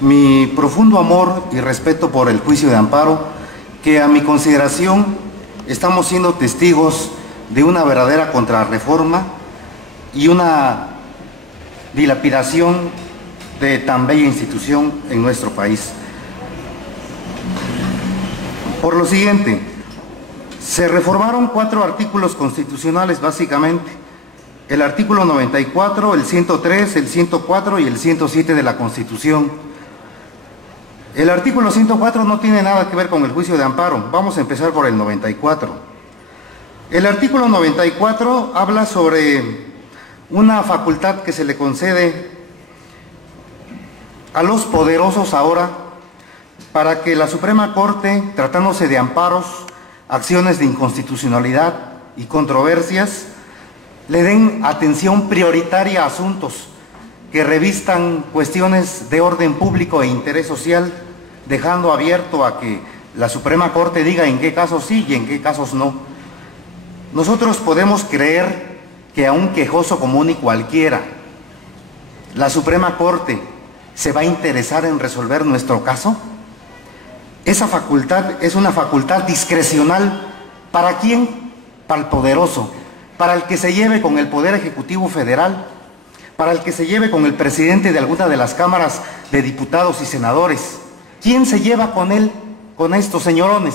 mi profundo amor y respeto por el juicio de amparo, que a mi consideración estamos siendo testigos de una verdadera contrarreforma y una dilapidación de tan bella institución en nuestro país. Por lo siguiente, se reformaron 4 artículos constitucionales básicamente: el artículo 94, el 103, el 104 y el 107 de la Constitución. El artículo 104 no tiene nada que ver con el juicio de amparo. Vamos a empezar por el 94. El artículo 94 habla sobre una facultad que se le concede a los poderosos ahora para que la Suprema Corte, tratándose de amparos, acciones de inconstitucionalidad y controversias, le den atención prioritaria a asuntos que revistan cuestiones de orden público e interés social, dejando abierto a que la Suprema Corte diga en qué casos sí y en qué casos no. Nosotros podemos creer que a un quejoso común y cualquiera, la Suprema Corte se va a interesar en resolver nuestro caso. Esa facultad es una facultad discrecional. ¿Para quién? Para el poderoso, para el que se lleve con el Poder Ejecutivo Federal, para el que se lleve con el presidente de alguna de las cámaras de diputados y senadores. ¿Quién se lleva con él, con estos señorones?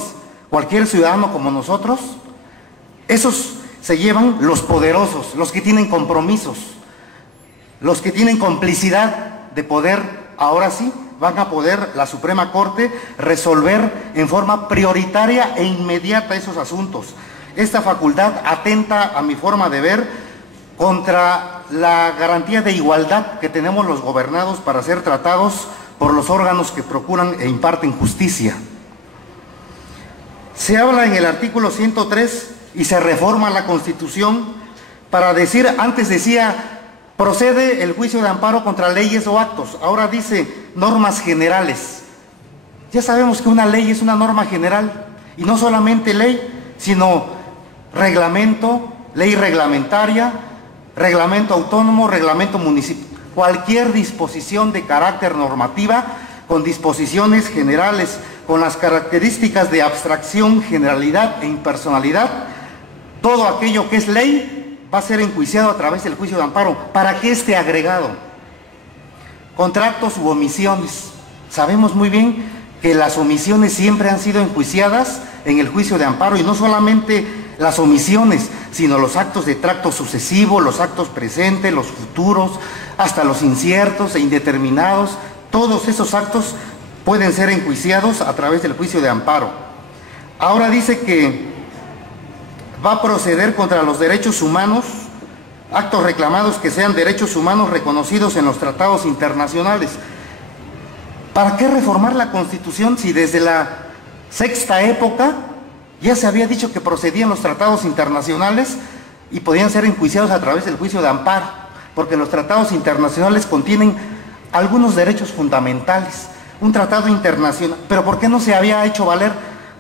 ¿Cualquier ciudadano como nosotros? Esos se llevan los poderosos, los que tienen compromisos, los que tienen complicidad de poder. Ahora sí van a poder la Suprema Corte resolver en forma prioritaria e inmediata esos asuntos. Esta facultad atenta, a mi forma de ver, contra la garantía de igualdad que tenemos los gobernados para ser tratados por los órganos que procuran e imparten justicia. Se habla en el artículo 103 y se reforma la Constitución para decir, antes decía, procede el juicio de amparo contra leyes o actos, ahora dice normas generales. Ya sabemos que una ley es una norma general, y no solamente ley, sino reglamento, ley reglamentaria, reglamento autónomo, reglamento municipal, cualquier disposición de carácter normativa con disposiciones generales, con las características de abstracción, generalidad e impersonalidad. Todo aquello que es ley va a ser enjuiciado a través del juicio de amparo. ¿Para qué este agregado? Contratos u omisiones. Sabemos muy bien que las omisiones siempre han sido enjuiciadas en el juicio de amparo, y no solamente las omisiones, sino los actos de tracto sucesivo, los actos presentes, los futuros, hasta los inciertos e indeterminados. Todos esos actos pueden ser enjuiciados a través del juicio de amparo. Ahora dice que va a proceder contra los derechos humanos, actos reclamados que sean derechos humanos reconocidos en los tratados internacionales. ¿Para qué reformar la Constitución si desde la sexta época ya se había dicho que procedían los tratados internacionales y podían ser enjuiciados a través del juicio de amparo? Porque los tratados internacionales contienen algunos derechos fundamentales. Un tratado internacional, ¿pero por qué no se había hecho valer?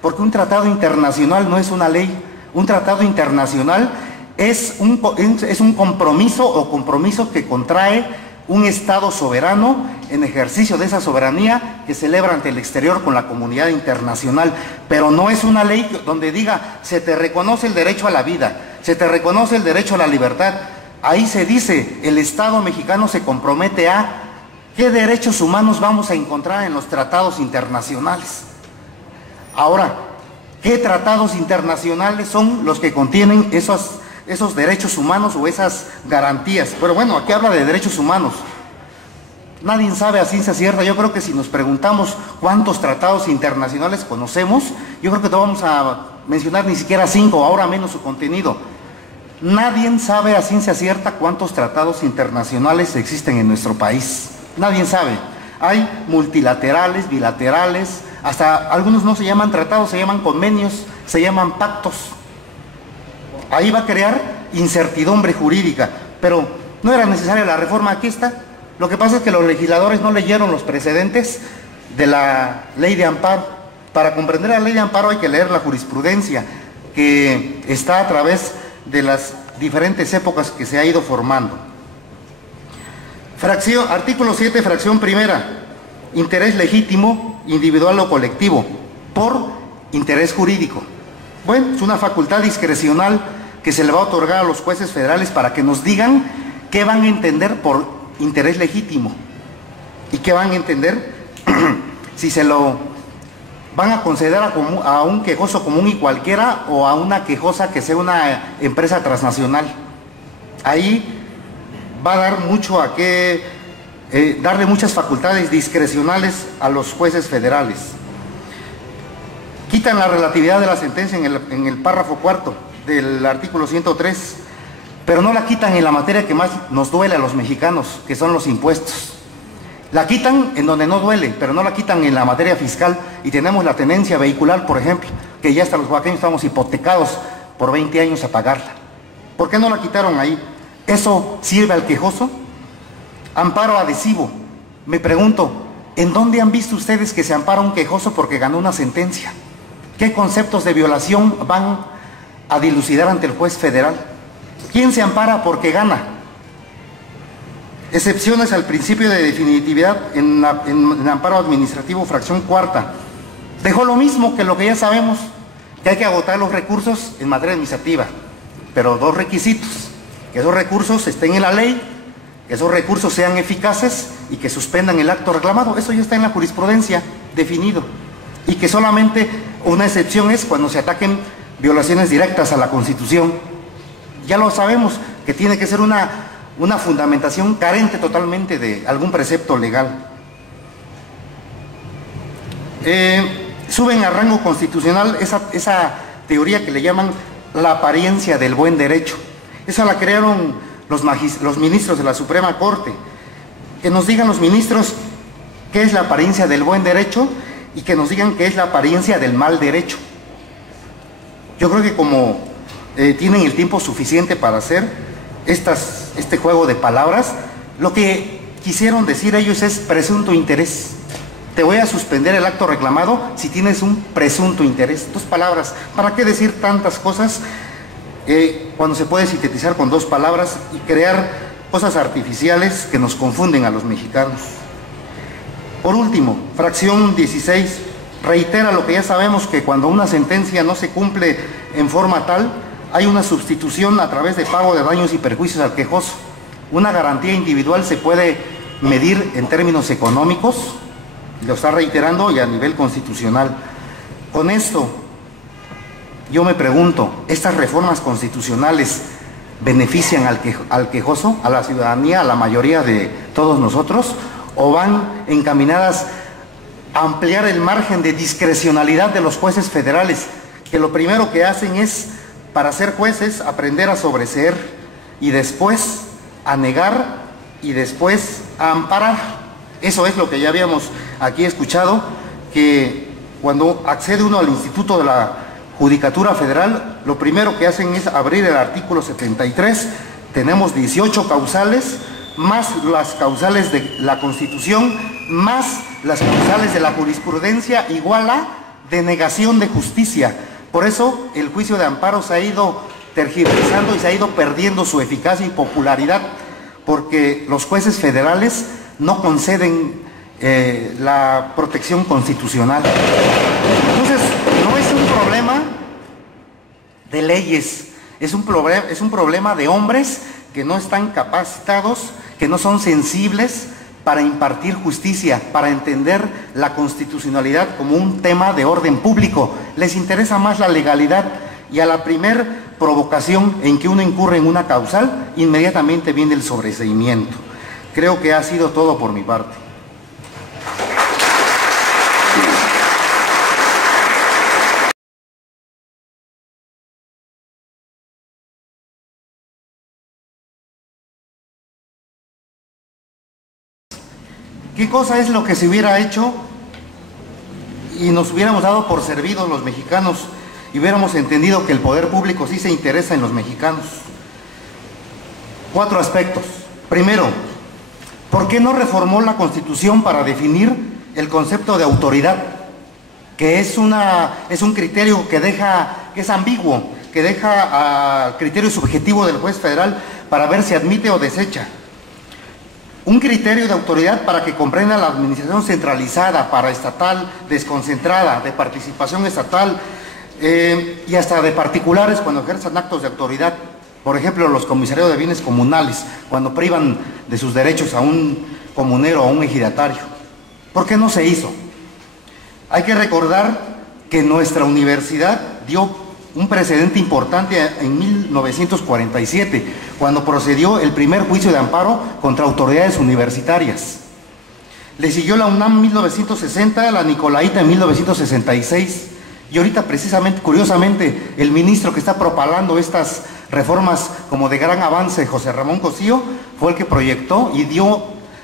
Porque un tratado internacional no es una ley. Un tratado internacional es un compromiso o compromiso que contrae un Estado soberano en ejercicio de esa soberanía que celebra ante el exterior con la comunidad internacional. Pero no es una ley donde diga, se te reconoce el derecho a la vida, se te reconoce el derecho a la libertad. Ahí se dice, el Estado mexicano se compromete a qué derechos humanos vamos a encontrar en los tratados internacionales. Ahora, ¿qué tratados internacionales son los que contienen esos derechos humanos o esas garantías? Pero bueno, aquí habla de derechos humanos. Nadie sabe a ciencia cierta. Yo creo que si nos preguntamos cuántos tratados internacionales conocemos, yo creo que no vamos a mencionar ni siquiera 5, ahora menos su contenido. Nadie sabe a ciencia cierta cuántos tratados internacionales existen en nuestro país. Nadie sabe. Hay multilaterales, bilaterales, hasta algunos no se llaman tratados, se llaman convenios, se llaman pactos. Ahí va a crear incertidumbre jurídica, pero no era necesaria la reforma. Aquí está. Lo que pasa es que los legisladores no leyeron los precedentes de la ley de amparo. Para comprender la ley de amparo hay que leer la jurisprudencia que está a través de las diferentes épocas que se ha ido formando. Artículo 7, fracción primera. interés legítimo, individual o colectivo, por interés jurídico. Bueno, es una facultad discrecional que se le va a otorgar a los jueces federales para que nos digan qué van a entender por interés legítimo y qué van a entender si se lo van a conceder a un quejoso común y cualquiera o a una quejosa que sea una empresa transnacional. Ahí va a dar mucho a qué, darle muchas facultades discrecionales a los jueces federales. Quitan la relatividad de la sentencia en el párrafo cuarto del artículo 103, pero no la quitan en la materia que más nos duele a los mexicanos, que son los impuestos. La quitan en donde no duele, pero no la quitan en la materia fiscal, y tenemos la tenencia vehicular, por ejemplo, que ya hasta los oaxaqueños estamos hipotecados por 20 años a pagarla. ¿Por qué no la quitaron ahí? ¿Eso sirve al quejoso? Amparo adhesivo. Me pregunto, ¿en dónde han visto ustedes que se ampara un quejoso porque ganó una sentencia? ¿Qué conceptos de violación van a dilucidar ante el juez federal? ¿Quién se ampara porque gana? Excepciones al principio de definitividad en amparo administrativo, fracción cuarta. Dejó lo mismo que lo que ya sabemos, que hay que agotar los recursos en materia administrativa, pero dos requisitos: que esos recursos estén en la ley, que esos recursos sean eficaces y que suspendan el acto reclamado. Eso ya está en la jurisprudencia definido, y que solamente una excepción es cuando se ataquen violaciones directas a la Constitución. Ya lo sabemos, que tiene que ser una fundamentación carente totalmente de algún precepto legal. Suben a rango constitucional esa teoría que le llaman la apariencia del buen derecho. Esa la crearon los ministros de la Suprema Corte. Que nos digan los ministros qué es la apariencia del buen derecho y que nos digan qué es la apariencia del mal derecho. Yo creo que como tienen el tiempo suficiente para hacer este juego de palabras, lo que quisieron decir ellos es presunto interés. Te voy a suspender el acto reclamado si tienes un presunto interés. Dos palabras. ¿Para qué decir tantas cosas cuando se puede sintetizar con dos palabras y crear cosas artificiales que nos confunden a los mexicanos? Por último, fracción 16, reitera lo que ya sabemos, que cuando una sentencia no se cumple en forma tal, hay una sustitución a través de pago de daños y perjuicios al quejoso. Una garantía individual se puede medir en términos económicos, lo está reiterando, y a nivel constitucional. Con esto, yo me pregunto, ¿estas reformas constitucionales benefician al quejoso, a la ciudadanía, a la mayoría de todos nosotros, o van encaminadas a ampliar el margen de discrecionalidad de los jueces federales, que lo primero que hacen es, para ser jueces, aprender a sobreseer y después a negar y después a amparar? Eso es lo que ya habíamos aquí escuchado, que cuando accede uno al Instituto de la Judicatura Federal, lo primero que hacen es abrir el artículo 73, tenemos 18 causales, más las causales de la Constitución, más las causales de la jurisprudencia, igual a denegación de justicia. Por eso el juicio de amparo se ha ido tergiversando y se ha ido perdiendo su eficacia y popularidad, porque los jueces federales no conceden la protección constitucional. Entonces, no es un problema de leyes, es un problema de hombres que no están capacitados, que no son sensibles para impartir justicia, para entender la constitucionalidad como un tema de orden público. Les interesa más la legalidad, y a la primer provocación en que uno incurre en una causal, inmediatamente viene el sobreseimiento. Creo que ha sido todo por mi parte. ¿Qué cosa es lo que se hubiera hecho y nos hubiéramos dado por servidos los mexicanos y hubiéramos entendido que el poder público sí se interesa en los mexicanos? 4 aspectos. Primero, ¿por qué no reformó la Constitución para definir el concepto de autoridad? Que es un criterio que es ambiguo, que deja al criterio subjetivo del juez federal para ver si admite o desecha. Un criterio de autoridad para que comprenda la administración centralizada, paraestatal, desconcentrada, de participación estatal y hasta de particulares cuando ejerzan actos de autoridad. Por ejemplo, los comisarios de bienes comunales, cuando privan de sus derechos a un comunero o a un ejidatario. ¿Por qué no se hizo? Hay que recordar que nuestra universidad dio un precedente importante en 1947, cuando procedió el primer juicio de amparo contra autoridades universitarias. Le siguió la UNAM en 1960, la Nicolaita en 1966, y ahorita precisamente, curiosamente, el ministro que está propalando estas reformas como de gran avance, José Ramón Cosío, fue el que proyectó y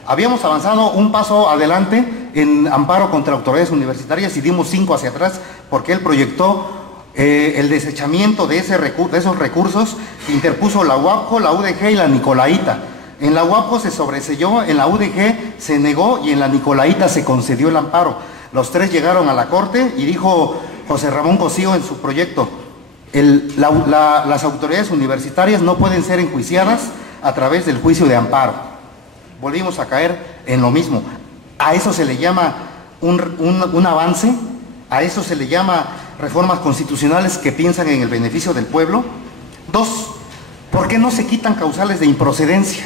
habíamos avanzado un paso adelante en amparo contra autoridades universitarias y dimos 5 hacia atrás, porque él proyectó el desechamiento de esos recursos que interpuso la UAPJO, la UDG y la Nicolaita. En la UAPJO se sobreseyó, en la UDG se negó y en la Nicolaita se concedió el amparo. Los tres llegaron a la Corte y dijo José Ramón Cosío en su proyecto: las autoridades universitarias no pueden ser enjuiciadas a través del juicio de amparo. Volvimos a caer en lo mismo. A eso se le llama un avance, a eso se le llama reformas constitucionales que piensan en el beneficio del pueblo. 2, ¿por qué no se quitan causales de improcedencia?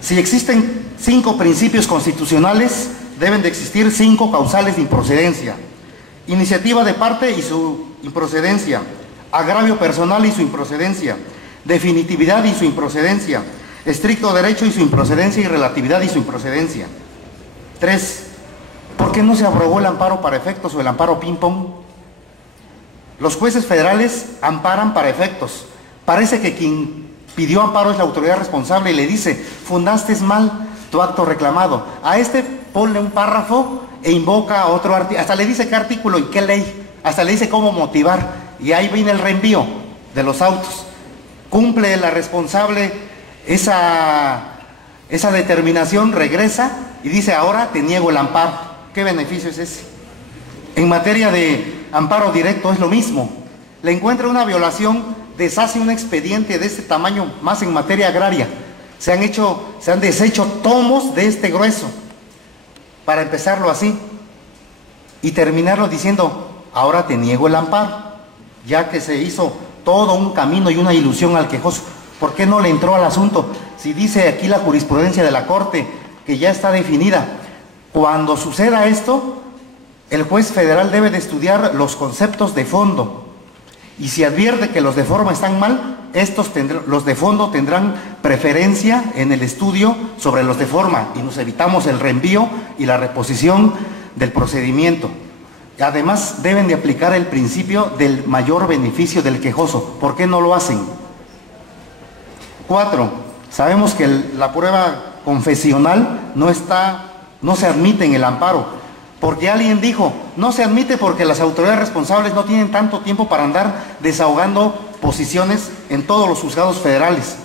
Si existen 5 principios constitucionales, deben de existir 5 causales de improcedencia: iniciativa de parte y su improcedencia, agravio personal y su improcedencia, definitividad y su improcedencia, estricto derecho y su improcedencia, y relatividad y su improcedencia. 3, ¿por qué no se aprobó el amparo para efectos o el amparo ping-pong? Los jueces federales amparan para efectos. Parece que quien pidió amparo es la autoridad responsable y le dice: fundaste mal tu acto reclamado. A este ponle un párrafo e invoca a otro artículo, hasta le dice qué artículo y qué ley, hasta le dice cómo motivar, y ahí viene el reenvío de los autos. Cumple la responsable esa determinación, regresa y dice: ahora te niego el amparo. ¿Qué beneficio es ese? En materia de amparo directo es lo mismo. Le encuentra una violación, deshace un expediente de este tamaño, más en materia agraria. Se han deshecho tomos de este grueso para empezarlo así y terminarlo diciendo: ahora te niego el amparo, ya que se hizo todo un camino y una ilusión al quejoso. ¿Por qué no le entró al asunto? Si dice aquí la jurisprudencia de la Corte que ya está definida, cuando suceda esto, el juez federal debe de estudiar los conceptos de fondo, y si advierte que los de forma están mal, los de fondo tendrán preferencia en el estudio sobre los de forma, y nos evitamos el reenvío y la reposición del procedimiento. Además, deben de aplicar el principio del mayor beneficio del quejoso. ¿Por qué no lo hacen? 4, sabemos que la prueba confesional no se admite en el amparo, porque alguien dijo: no se admite porque las autoridades responsables no tienen tanto tiempo para andar desahogando posiciones en todos los juzgados federales.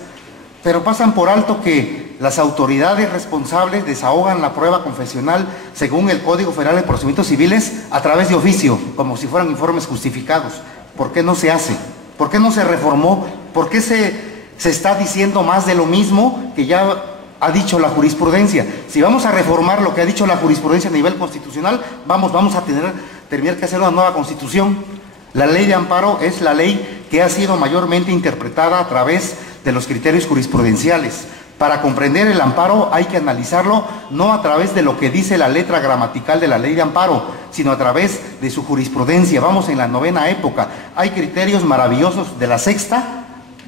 Pero pasan por alto que las autoridades responsables desahogan la prueba confesional según el Código Federal de Procedimientos Civiles a través de oficio, como si fueran informes justificados. ¿Por qué no se hace? ¿Por qué no se reformó? ¿Por qué se está diciendo más de lo mismo que ya ha dicho la jurisprudencia? Si vamos a reformar lo que ha dicho la jurisprudencia a nivel constitucional, vamos a tener que hacer una nueva constitución. La ley de amparo es la ley que ha sido mayormente interpretada a través de los criterios jurisprudenciales. Para comprender el amparo hay que analizarlo no a través de lo que dice la letra gramatical de la ley de amparo, sino a través de su jurisprudencia. Vamos en la 9ª época. Hay criterios maravillosos de la 6ª,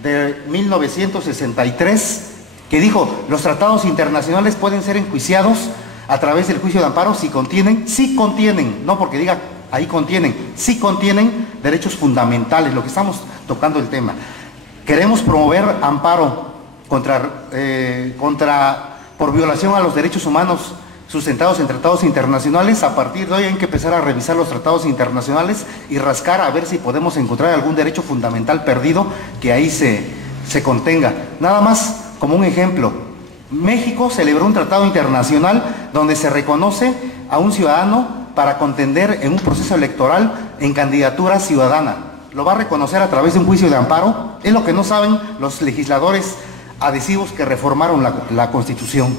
de 1963, que dijo: los tratados internacionales pueden ser enjuiciados a través del juicio de amparo si contienen, no porque diga ahí contienen, sí contienen derechos fundamentales, lo que estamos tocando el tema. Queremos promover amparo por violación a los derechos humanos sustentados en tratados internacionales. A partir de hoy hay que empezar a revisar los tratados internacionales y rascar a ver si podemos encontrar algún derecho fundamental perdido que ahí se contenga. Nada más como un ejemplo, México celebró un tratado internacional donde se reconoce a un ciudadano para contender en un proceso electoral en candidatura ciudadana. Lo va a reconocer a través de un juicio de amparo. Es lo que no saben los legisladores adhesivos que reformaron la Constitución.